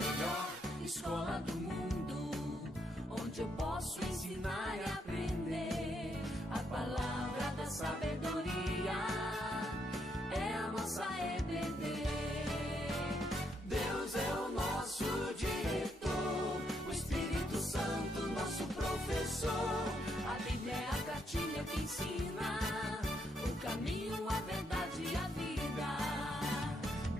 melhor escola do mundo, onde eu posso ensinar e aprender. A palavra da sabedoria é a nossa EBD. Deus é o nosso diretor, o Espírito Santo nosso professor. A Bíblia é a cartilha que ensina o caminho, a verdade e a vida.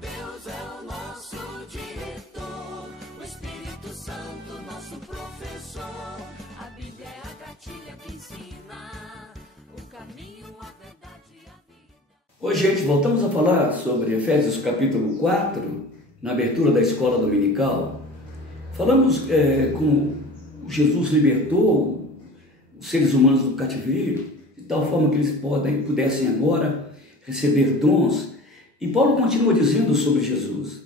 Deus é o nosso diretor, o Espírito Santo nosso professor. A Bíblia é a cartilha que ensina o caminho, a verdade e a vida. Hoje, gente, voltamos a falar sobre Efésios capítulo 4, na abertura da escola dominical. Falamos como Jesus libertou os seres humanos do cativeiro, de tal forma que eles pudessem agora receber dons. E Paulo continua dizendo sobre Jesus.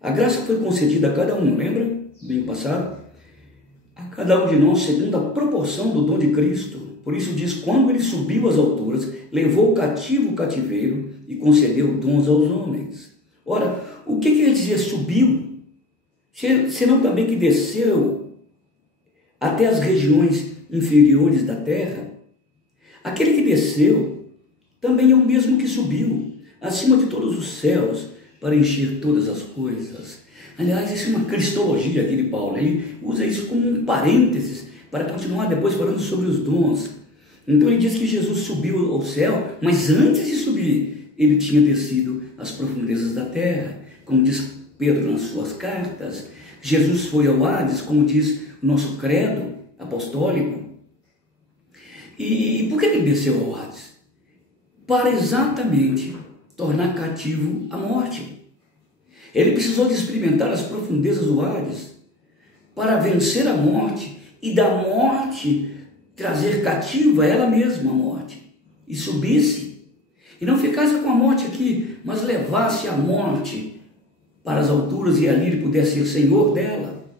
A graça foi concedida a cada um, lembra? Domingo passado? A cada um de nós, segundo a proporção do dom de Cristo. Por isso diz, quando ele subiu às alturas, levou cativo o cativeiro e concedeu dons aos homens. Ora, o que quer dizer subiu? Senão também que desceu até as regiões inferiores da terra. Aquele que desceu também é o mesmo que subiu acima de todos os céus para encher todas as coisas. Aliás, isso é uma cristologia aqui de Paulo. Ele usa isso como um parênteses para continuar depois falando sobre os dons. Então ele diz que Jesus subiu ao céu, mas antes de subir, ele tinha descido às profundezas da terra, como diz Pedro nas suas cartas. Jesus foi ao Hades, como diz o nosso credo apostólico. E por que ele desceu ao Hades? Para exatamente tornar cativo a morte. Ele precisou de experimentar as profundezas do Hades para vencer a morte e da morte trazer cativa ela mesma a morte e subisse. E não ficasse com a morte aqui, mas levasse a morte para as alturas e ali ele pudesse ser senhor dela.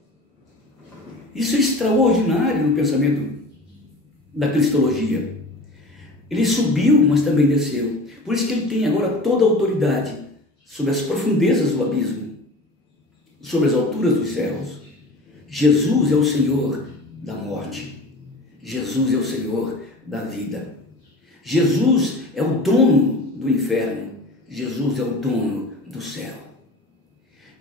Isso é extraordinário no pensamento da cristologia. Ele subiu, mas também desceu. Por isso que ele tem agora toda a autoridade sobre as profundezas do abismo, sobre as alturas dos céus. Jesus é o Senhor da morte. Jesus é o Senhor da vida. Jesus é o dono do inferno. Jesus é o dono do céu.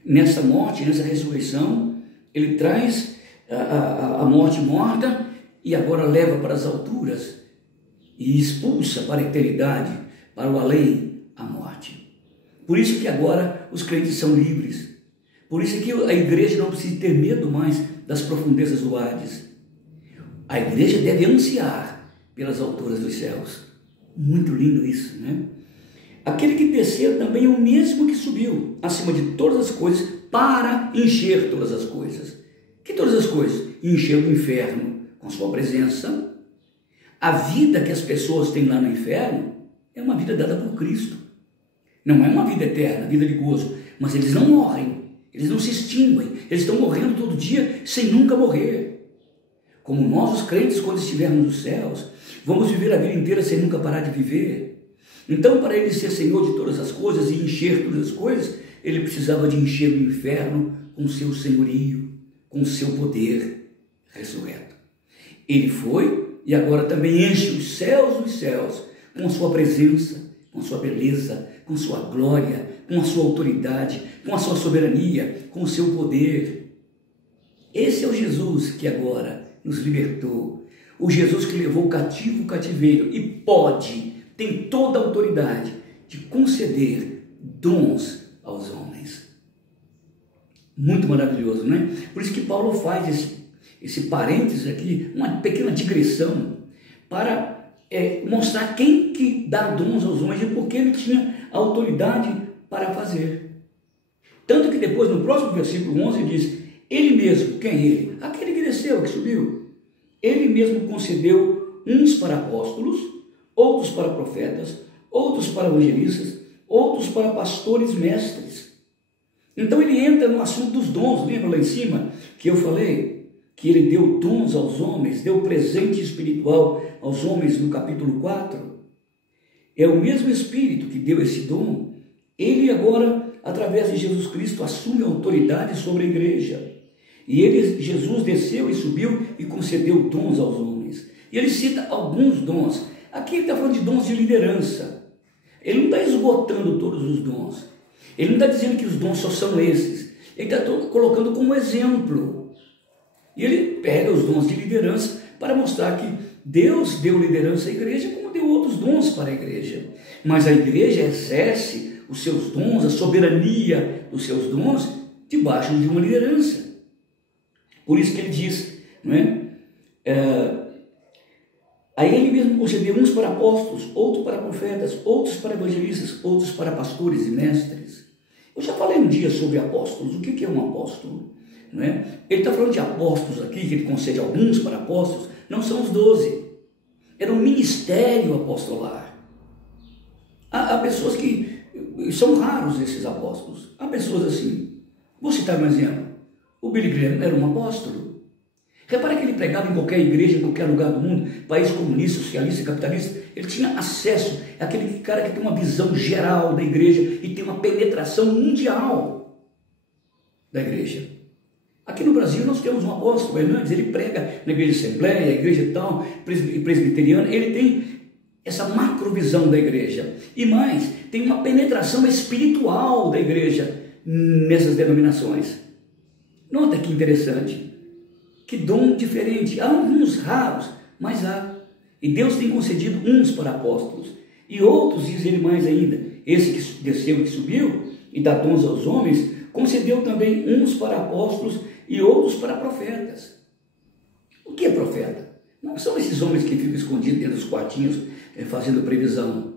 Nessa morte, nessa ressurreição, ele traz a morte morta e agora leva para as alturas e expulsa para a eternidade, para o além, a morte. Por isso que agora os crentes são livres. Por isso que a igreja não precisa ter medo mais das profundezas do Hades. A igreja deve ansiar pelas alturas dos céus. Muito lindo isso, né? Aquele que desceu também é o mesmo que subiu acima de todas as coisas para encher todas as coisas. Que todas as coisas? Encher o inferno com sua presença. A vida que as pessoas têm lá no inferno é uma vida dada por Cristo. Não é uma vida eterna, vida de gozo, mas eles não morrem, eles não se extinguem, eles estão morrendo todo dia sem nunca morrer. Como nós, os crentes, quando estivermos nos céus, vamos viver a vida inteira sem nunca parar de viver. Então, para ele ser Senhor de todas as coisas e encher todas as coisas, ele precisava de encher o inferno com o seu senhorio, com o seu poder ressurreto. Ele foi e agora também enche os céus dos céus com sua presença, com sua beleza, com sua glória, com a sua autoridade, com a sua soberania, com o seu poder. Esse é o Jesus que agora nos libertou. O Jesus que levou cativo o cativeiro e tem toda a autoridade de conceder dons aos homens. Muito maravilhoso, né? Por isso que Paulo faz esse parênteses aqui, uma pequena digressão, para mostrar quem que dá dons aos homens e por que ele tinha autoridade para fazer. Tanto que depois, no próximo versículo 11, diz, ele mesmo, quem é ele? Aquele que desceu, que subiu. Ele mesmo concedeu uns para apóstolos, outros para profetas, outros para evangelistas, outros para pastores mestres. Então ele entra no assunto dos dons, lembra lá em cima que eu falei? Que ele deu dons aos homens, deu presente espiritual aos homens no capítulo 4. É o mesmo Espírito que deu esse dom. Ele agora através de Jesus Cristo, assume autoridade sobre a igreja. E Jesus desceu e subiu e concedeu dons aos homens. E ele cita alguns dons. Aqui ele está falando de dons de liderança. Ele não está esgotando todos os dons. Ele não está dizendo que os dons só são esses. Ele está colocando como exemplo. E ele pega os dons de liderança para mostrar que Deus deu liderança à igreja, como deu outros dons para a igreja. Mas a igreja exerce os seus dons, a soberania dos seus dons, debaixo de uma liderança. Por isso que ele diz, não é? Aí ele mesmo concedeu uns para apóstolos, outros para profetas, outros para evangelistas, outros para pastores e mestres. Eu já falei um dia sobre apóstolos. O que é um apóstolo? Não é? Ele está falando de apóstolos aqui, que ele concede alguns para apóstolos, não são os 12. Era um ministério apostolar. Há pessoas que são raros esses apóstolos. Há pessoas assim. Vou citar um exemplo. O Billy Graham era um apóstolo. Repara que ele pregava em qualquer igreja, em qualquer lugar do mundo, país comunista, socialista, capitalista. Ele tinha acesso àquele cara que tem uma visão geral da igreja e tem uma penetração mundial da igreja. Aqui no Brasil nós temos um apóstolo, Hernandes, ele prega na igreja de Assembleia, igreja tal, presbiteriana, ele tem essa macrovisão da igreja. E mais, tem uma penetração espiritual da igreja nessas denominações. Nota que interessante. Que dom diferente. Há alguns raros, mas há. E Deus tem concedido uns para apóstolos. E outros, diz ele mais ainda, esse que desceu e que subiu, e dá dons aos homens, concedeu também uns para apóstolos e outros para profetas. O que é profeta? Não são esses homens que ficam escondidos dentro dos quartinhos, fazendo previsão,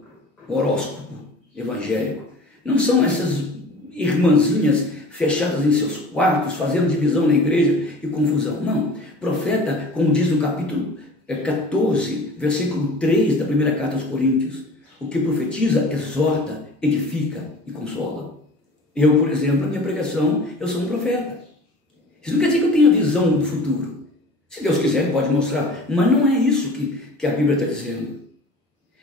horóscopo evangélico. Não são essas irmãzinhas fechadas em seus quartos, fazendo divisão na igreja e confusão. Não. Profeta, como diz no capítulo 14, versículo 3 da primeira carta aos Coríntios, o que profetiza, exorta, edifica e consola. Eu, por exemplo, na minha pregação, eu sou um profeta. Isso não quer dizer que eu tenha visão do futuro. Se Deus quiser, Ele pode mostrar. Mas não é isso que a Bíblia está dizendo.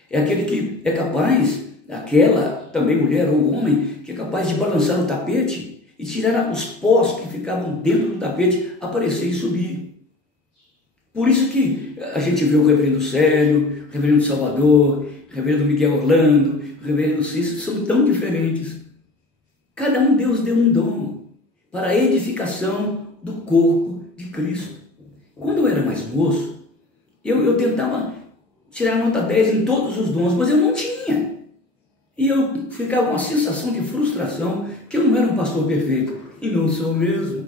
É aquele que é capaz, aquela também mulher ou homem, que é capaz de balançar o tapete e tirar os pós que ficavam dentro do tapete, aparecer e subir. Por isso que a gente vê o reverendo Célio, o reverendo Salvador, o reverendo Miguel Orlando, o reverendo Cícero, são tão diferentes. Cada um Deus deu um dom para a edificação do corpo de Cristo. Quando eu era mais moço, eu tentava tirar nota 10 em todos os dons, mas eu não tinha. E eu ficava com uma sensação de frustração, que eu não era um pastor perfeito. E não sou mesmo.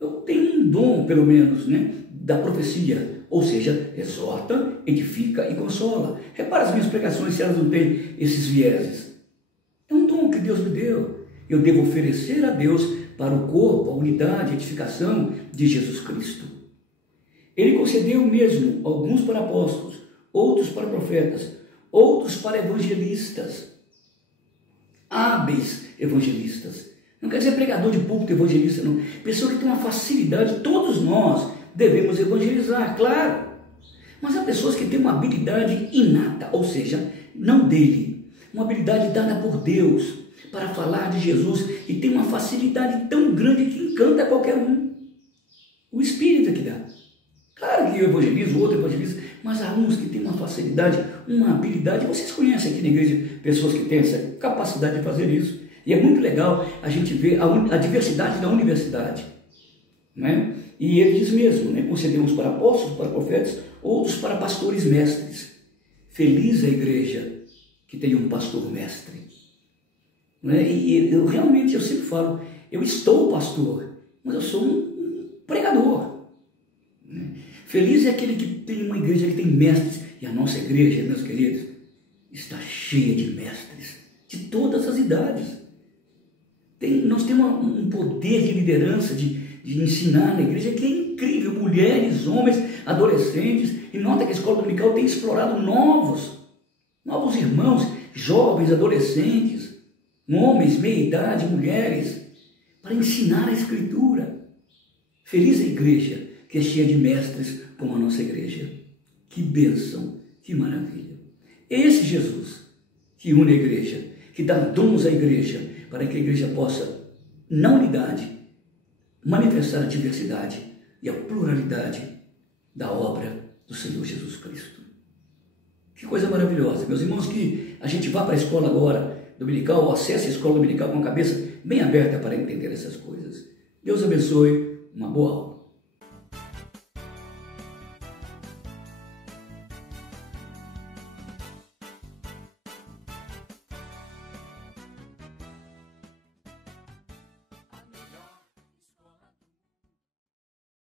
Eu tenho um dom, pelo menos, né, da profecia. Ou seja, exorta, edifica e consola. Repara as minhas pregações, se elas não têm esses vieses. É um dom que Deus me deu. Eu devo oferecer a Deus para o corpo, a unidade, a edificação de Jesus Cristo. Ele concedeu mesmo alguns para apóstolos, outros para profetas, outros para evangelistas, hábeis evangelistas. Não quer dizer pregador de púlpito evangelista, não. Pessoa que tem uma facilidade, todos nós devemos evangelizar, claro. Mas há pessoas que têm uma habilidade inata, ou seja, não dele, uma habilidade dada por Deus para falar de Jesus e tem uma facilidade tão grande que encanta qualquer um. O Espírito é que dá. Claro que eu evangelizo, o outro evangeliza, mas há uns que têm uma facilidade, uma habilidade. Vocês conhecem aqui na igreja pessoas que têm essa capacidade de fazer isso. E é muito legal a gente ver a diversidade da universidade. Né? E ele diz mesmo, né? Concedeu uns para apóstolos, para profetas, outros para pastores mestres. Feliz a igreja que tem um pastor mestre. Né? E eu realmente, eu sempre falo, eu estou pastor, mas eu sou um pregador. Feliz é aquele que tem uma igreja que tem mestres. E a nossa igreja, meus queridos, está cheia de mestres, de todas as idades. Nós temos um poder de liderança, de ensinar na igreja, que é incrível. Mulheres, homens, adolescentes. E nota que a escola dominical tem explorado novos irmãos, jovens, adolescentes, homens, meia-idade, mulheres, para ensinar a Escritura. Feliz a igreja que é cheia de mestres como a nossa igreja. Que bênção, que maravilha. Esse Jesus que une a igreja, que dá dons à igreja, para que a igreja possa, na unidade, manifestar a diversidade e a pluralidade da obra do Senhor Jesus Cristo. Que coisa maravilhosa, meus irmãos, que a gente vá para a escola agora dominical, ou acesse a escola dominical com a cabeça bem aberta para entender essas coisas. Deus abençoe, uma boa aula.